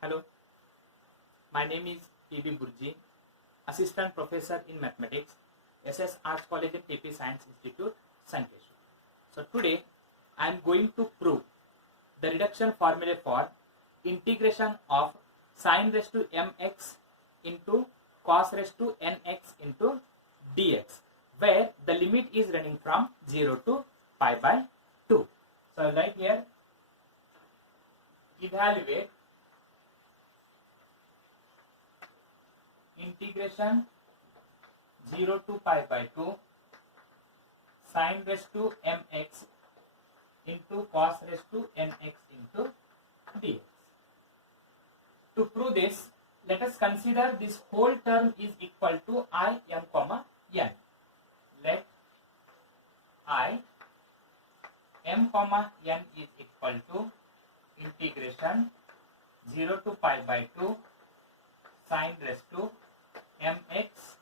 Hello, my name is P.B. Burji, Assistant Professor in Mathematics, SS Arts College and TP Science Institute, Sankeshwar. So today I am going to prove the reduction formula for integration of sin raised to mx into cos raised to nx into dx, where the limit is running from 0 to pi by 2. So I will write here, evaluate integration 0 to pi by 2 sin raised to mx into cos raised to nx into dx. To prove this, let us consider this whole term is equal to I m comma n. Let I m comma n is equal to integration 0 to pi by 2 sin raised to mx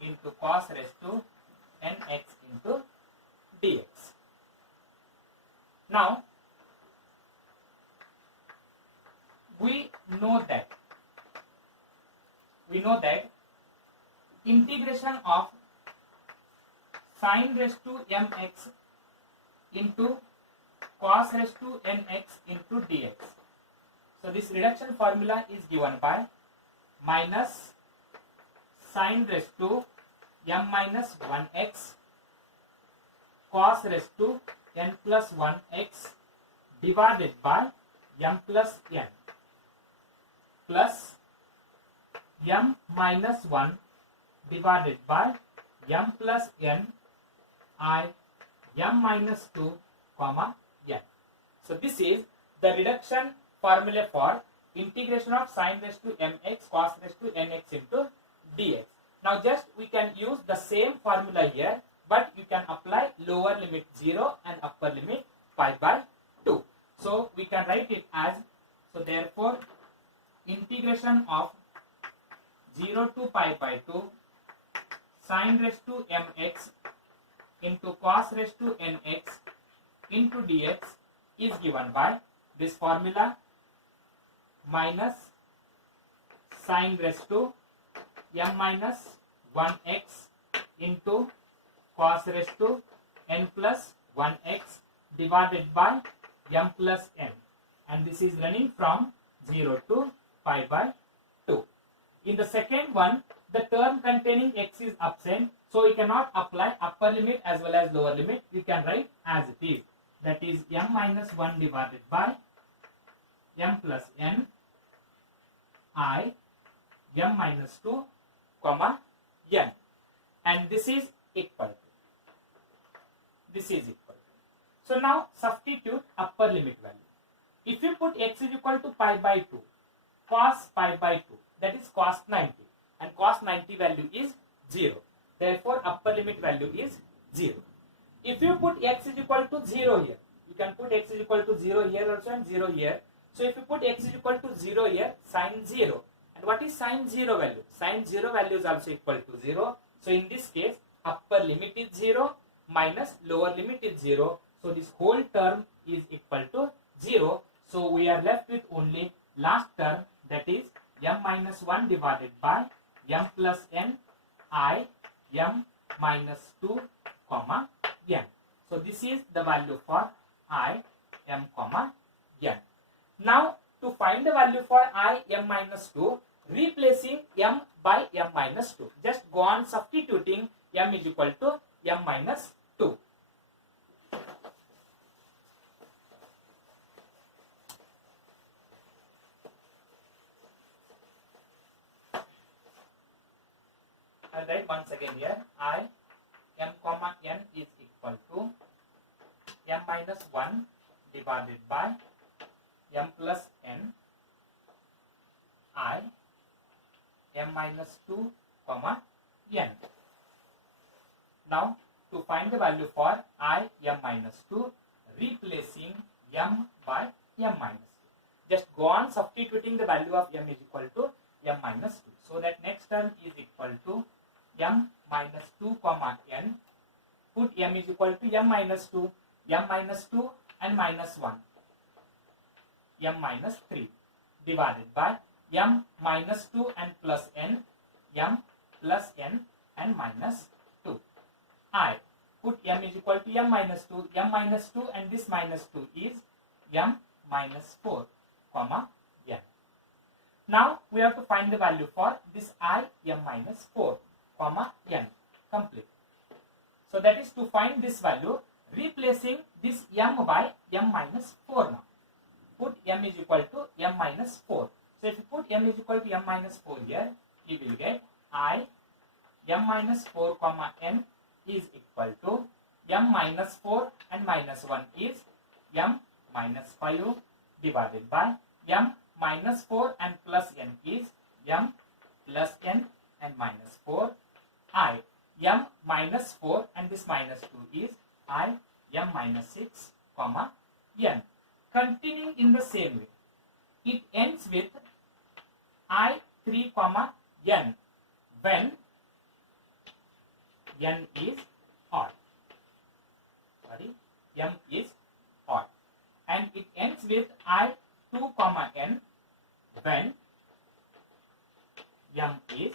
into cos raised to nx into dx. Now, we know that integration of sin raised to mx into cos raised to nx into dx. So this reduction formula is given by minus sin raised to m minus 1x cos raised to n plus 1x divided by m plus n plus m minus 1 divided by m plus n I m minus 2 comma n. So this is the reduction formula for integration of sin raised to mx cos raised to nx into dx. Now just we can use the same formula here, but you can apply lower limit 0 and upper limit pi by 2. So we can write it as, so therefore integration of 0 to pi by 2 sin raised to mx into cos raised to nx into dx is given by this formula minus sin raised to m minus 1x into cos raised to n plus 1x divided by m plus n, and this is running from 0 to pi by 2. In the second one, the term containing x is absent, so we cannot apply upper limit as well as lower limit. We can write as it is, that is m minus 1 divided by m plus n I m minus 2 comma n, and this is equal to So now substitute upper limit value. If you put x is equal to pi by 2, cos pi by 2, that is cos 90, and cos 90 value is 0. Therefore upper limit value is 0. If you put x is equal to 0 here, you can put x is equal to 0 here also and 0 here. So if you put x is equal to 0 here, sin 0. And what is sin 0 value? Sin 0 value is also equal to 0. So in this case, upper limit is 0 minus lower limit is 0. So this whole term is equal to 0. So we are left with only last term, that is m minus 1 divided by m plus n I m minus 2 comma n. So this is the value for I m comma n. Now to find the value for I m minus 2, replacing m by m minus 2, just go on substituting m is equal to m minus 2. I'll write once again here, I m comma n is equal to m minus 1 divided by m plus n I m minus 2 comma n. Now to find the value for I m minus 2, replacing m by m minus 2, just go on substituting the value of m is equal to m minus 2. So that next term is equal to m minus 2 comma n, put m is equal to m minus 2 and minus 1, m minus 3 divided by m minus 2 and plus n, m plus n and minus 2. I put m is equal to m minus 2, and this minus 2 is m minus 4, comma n. Now we have to find the value for this I m minus 4, comma n complete. So that is to find this value, replacing this m by m minus 4 now. Put m is equal to m minus 4. So if you put m is equal to m minus 4 here, you will get I m minus 4 comma n is equal to m minus 4 and minus 1 is m minus 5 divided by m minus 4 and plus n is m plus n and minus 4. I m minus 4 and this minus 2 is I m minus 6 comma n. Continuing in the same way, it ends with I 3 comma n when n is odd. M is odd, and it ends with I 2 comma n when m is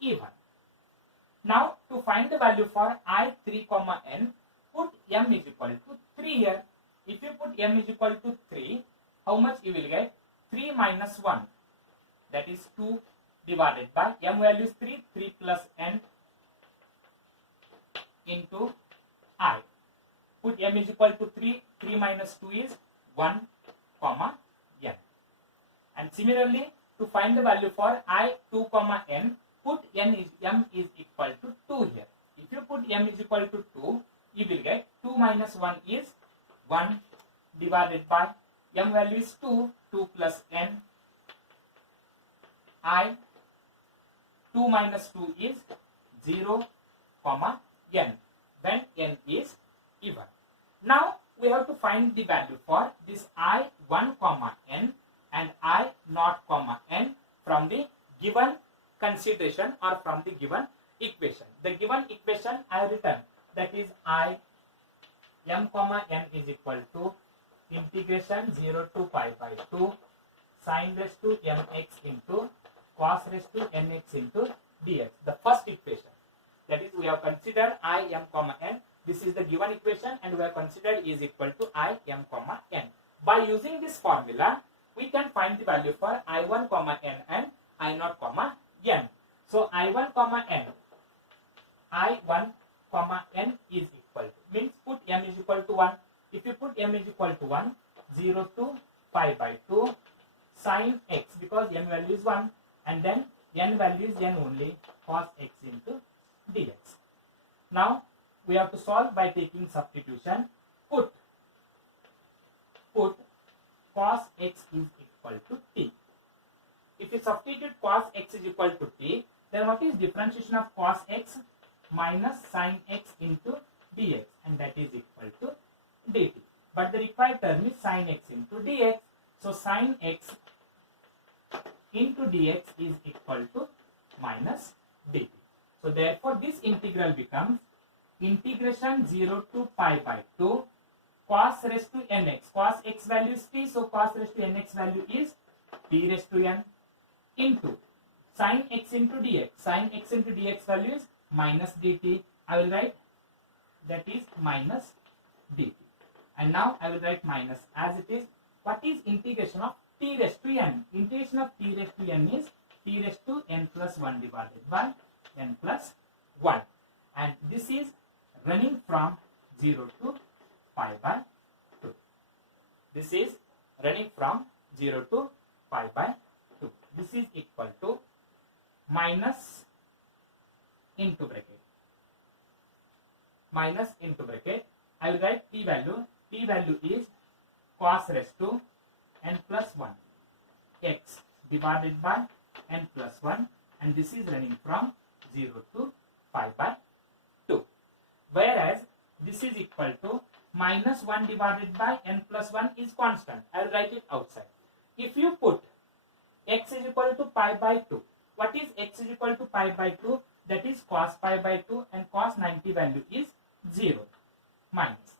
even. Now to find the value for I 3 comma n, put m is equal to 3 here. If you put m is equal to 3, how much you will get? 3 minus 1, that is 2 divided by m value is 3, 3 plus n into I. Put m is equal to 3, 3 minus 2 is 1 comma n. And similarly, to find the value for I 2 comma n, put m is equal to 2 here. If you put m is equal to 2, you will get 2 minus 1 is 1 divided by m value is 2, 2 plus n. I 2 minus 2 is 0 comma n when n is even. Now we have to find the value for this I 1 comma n and I naught comma n from the given consideration or from the given equation. The given equation I have written, that is I m comma n is equal to integration 0 to pi by 2 sin raised to mx into cos raised to nx into dx. The first equation, that is we have considered I m comma n. This is the given equation and we have considered is equal to I m comma n. By using this formula, we can find the value for I1 comma n and I0 comma n. So I1 comma n, I1 comma n is equal to, means put m is equal to 1. If you put m is equal to 1, 0 to pi by 2 sin x, because n value is 1, and then n value is n only, cos x into dx. Now we have to solve by taking substitution. Put cos x is equal to t. If you substitute cos x is equal to t, then what is differentiation of cos x? Minus sin x into dx, and that is equal to dt. But the required term is sin x into dx. So sin x into dx is equal to minus dt. So therefore this integral becomes integration 0 to pi by 2 cos raised to nx. Cos x value is t, so cos raised to nx value is t raised to n into sin x into dx. Sin x into dx value is minus dt. I will write that is minus dt. And now I will write minus as it is. What is integration of t raised to n? Integration of t raised to n is t raised to n plus 1 divided by n plus 1. And this is running from 0 to pi by 2. This is running from 0 to pi by 2. This is equal to minus into bracket. Minus into bracket. I will write t value. T value is cos raised to n plus 1 x divided by n plus 1, and this is running from 0 to pi by 2. Whereas this is equal to minus 1 divided by n plus 1 is constant. I will write it outside. If you put x is equal to pi by 2, what is x is equal to pi by 2? That is cos pi by 2, and cos 90 value is 0 minus.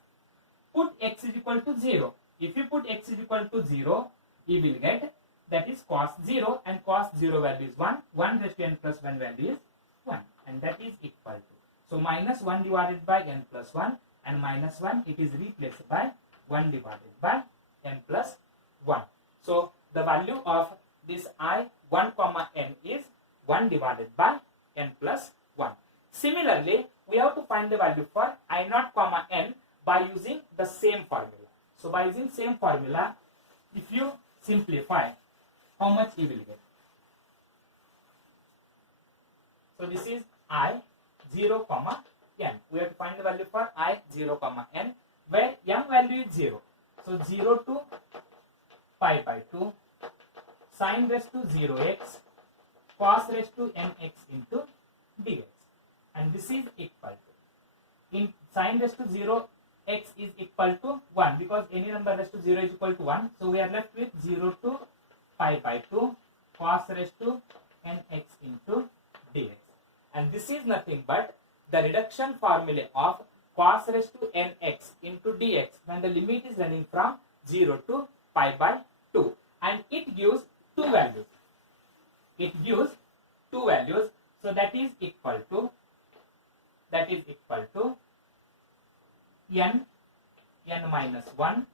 Put x is equal to 0. If you put x is equal to 0, you will get, that is cos 0, and cos 0 value is 1. 1 raised to n plus 1 value is 1, and that is equal to. So minus 1 divided by n plus 1, and minus 1 it is replaced by 1 divided by n plus 1. So the value of this I 1 comma n is 1 divided by n plus 1. Similarly, we have to find the value for I naught comma n by using the same formula. So by using same formula, if you simplify, how much you will get? So this is I 0 comma n. We have to find the value for I 0 comma n, where m value is 0. So 0 to pi by 2 sine raised to 0x cos raised to nx into dx, and this is equal to, in sine raised to 0 x is equal to 1, because any number raised to 0 is equal to 1. So we are left with 0 to pi by 2 cos raised to nx into dx, and this is nothing but the reduction formula of cos raised to nx into dx when the limit is running from 0 to pi by 2, and it gives two values. It gives two values, so that is equal to n minus 1,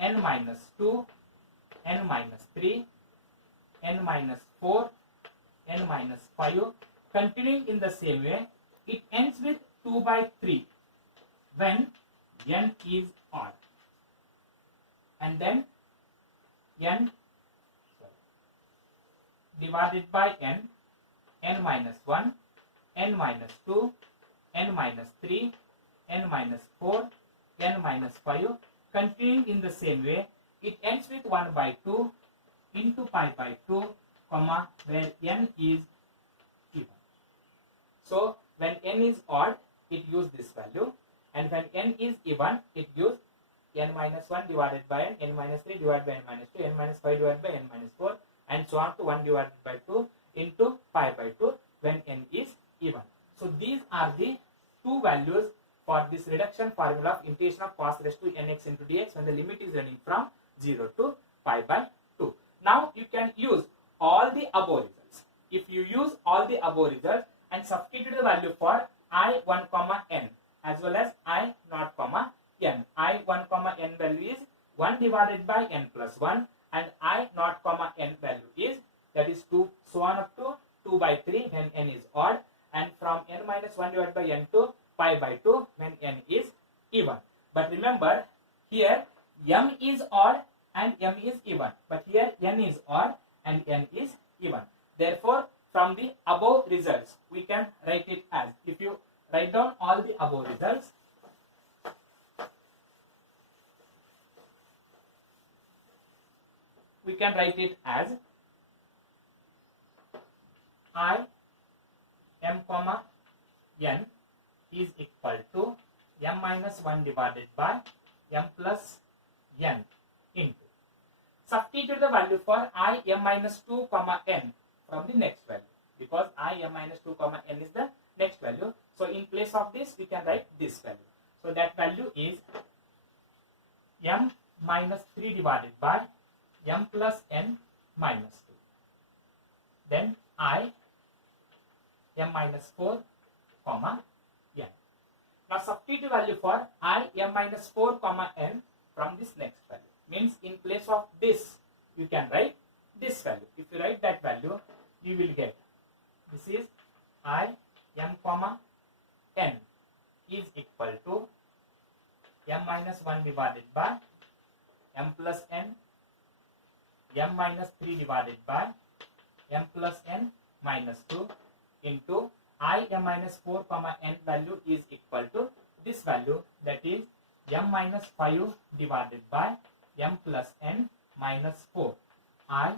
n minus 2, n minus 3, n minus 4, n minus 5. Continuing in the same way, it ends with 2 by 3 when n is odd, and then n divided by n minus 1, n minus 2, n minus 3, n minus 4, n minus 5. Continuing in the same way, it ends with 1 by 2 into pi by 2, comma, where n is even. So when n is odd, it gives this value, and when n is even, it gives n minus 1 divided by n minus 3 divided by n minus 2, n minus 5 divided by n minus 4, and so on to 1 divided by 2 into pi by 2 when n is even. So these are the two values for this reduction formula of integration of cos raised to nx into dx when the limit is running from 0 to pi by 2. Now you can use all the above results. If you use all the above results and substitute the value for I 1 comma n as well as I naught comma n. I 1 comma n value is 1 divided by n plus 1, and I naught comma n value is, that is 2, so on up to 2 by 3 when n is odd, and from n minus 1 divided by n to pi by 2 when n is even. But remember, here m is odd and m is even, but here n is odd and n is even. Therefore, from the above results, we can write it as, if you write down all the above results, we can write it as I m comma n is equal to m minus 1 divided by m plus n into. Substitute the value for I m minus 2 comma n from the next value, because I m minus 2 comma n is the next value. So in place of this, we can write this value. So that value is m minus 3 divided by m plus n minus 2. Then I m minus 4 comma n. Now substitute value for I m minus 4 comma n from this next value. Means in place of this, you can write this value. If you write that value, you will get, this is I m comma n is equal to m minus 1 divided by m plus n, m minus 3 divided by m plus n minus 2 into I m minus 4 comma n value is equal to this value, that is m minus 5 divided by m plus n minus 4, I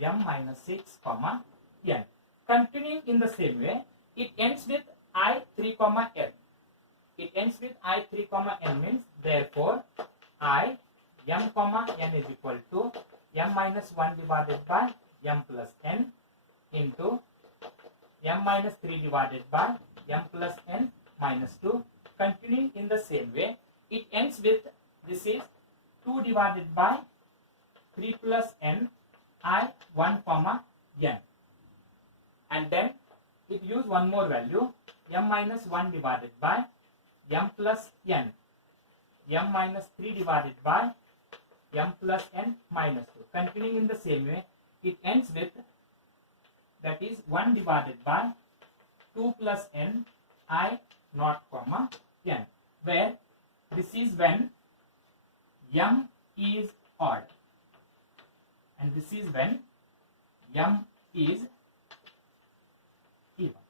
m minus 6 comma n. Continuing in the same way, it ends with I 3 comma n. It ends with I 3 comma n means, therefore I m comma n is equal to m minus 1 divided by m plus n into m minus 3 divided by m plus n minus 2. Continuing in the same way, it ends with, this is 2 divided by 3 plus n I 1 comma n, and then it use one more value m minus 1 divided by m plus n, m minus 3 divided by m plus n minus 2. Continuing in the same way, it ends with, that is 1 divided by 2 plus n I naught comma n, where this is when m is odd and this is when m is even.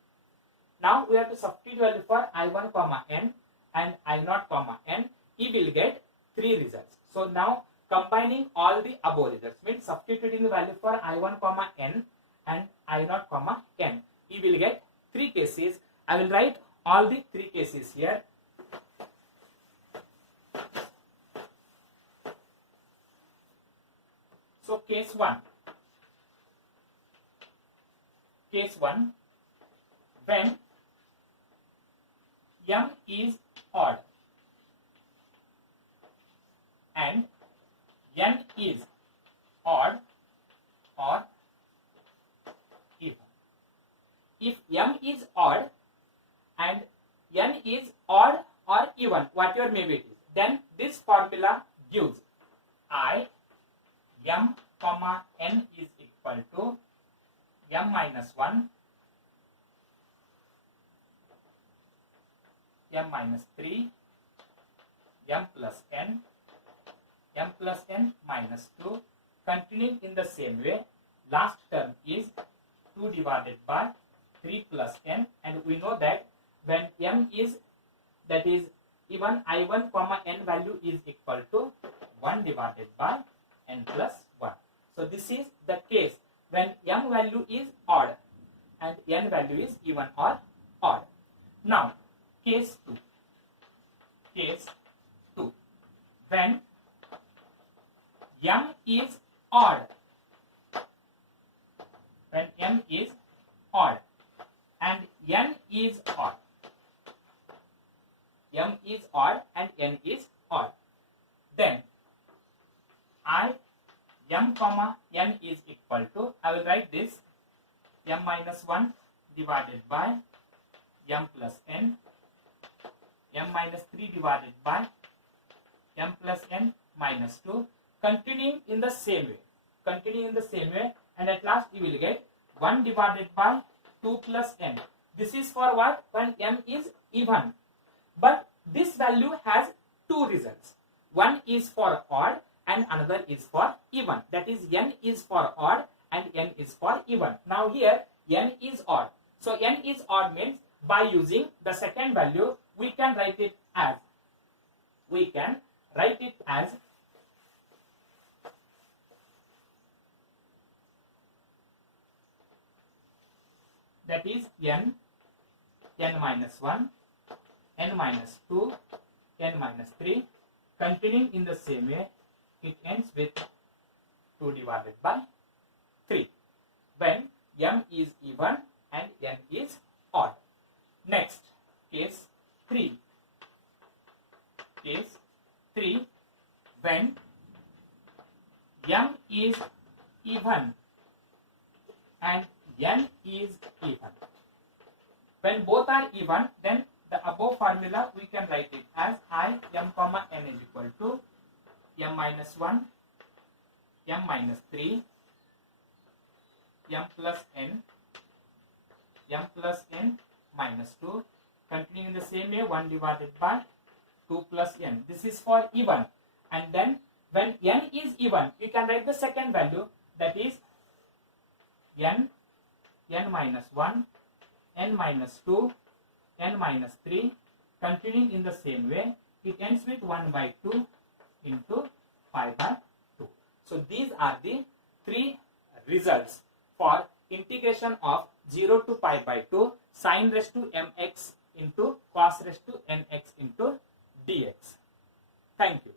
Now we have to substitute value for I1 comma n and I0 comma n. He will get 3 results. So now combining all the above results means substituting the value for I1 comma n and I0 comma n, he will get 3 cases. I will write all the 3 cases here. So case 1, when m is odd and n is odd or even. If m is odd and n is odd or even, whatever maybe it is, then this formula gives I m comma n is equal to m minus 1, m minus 3, m plus n minus 2. Continuing in the same way, last term is 2 divided by 3 plus n, and we know that when m is, that is even I1 comma n value is equal to 1 divided by n plus 1. So this is the case when m value is odd and n value is even or odd. Now case 2, when m is odd, and n is odd, then m comma n is equal to, I will write this, m minus 1 divided by m plus n, m minus 3 divided by m plus n minus 2. Continuing in the same way, and at last you will get 1 divided by 2 plus n. This is for what? When m is even. But this value has 2 results. One is for odd and another is for even. That is, n is for odd and n is for even. Now here n is odd. So n is odd means by using the second value we can write it as, that is n minus 1, n minus 2, n minus 3. Continuing in the same way, it ends with 2 divided by 3 when m is even and n is odd. Next, case 3, when m is even and n is even. When both are even, then the above formula we can write it as I m comma n is equal to m minus 1, m minus 3, m plus n minus 2. Continuing in the same way, 1 divided by 2 plus n. This is for even. And then when n is even, you can write the second value, that is n minus 1, n minus 2, n minus 3. Continuing in the same way, it ends with 1 by 2 into pi by 2. So these are the 3 results for integration of 0 to pi by 2 sin raised to mx into cos raised to nx into dx. Thank you.